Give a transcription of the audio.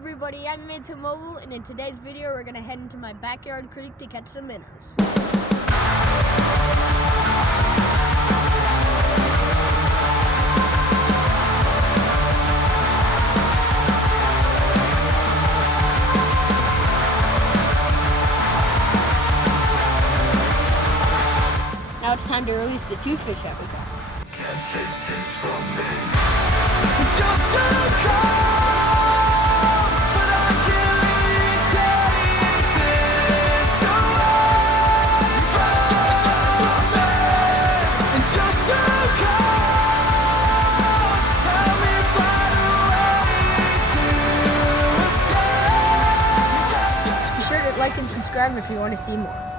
everybody, I'm Minnow Mobile, and in today's video we're going to head into my backyard creek to catch some minnows. Now it's time to release the two fish that we got. Can't take this from me. It's just so cold, but I can't really take this away from me. It's just so cold, help me find a way to escape. Be sure to like and subscribe if you want to see more.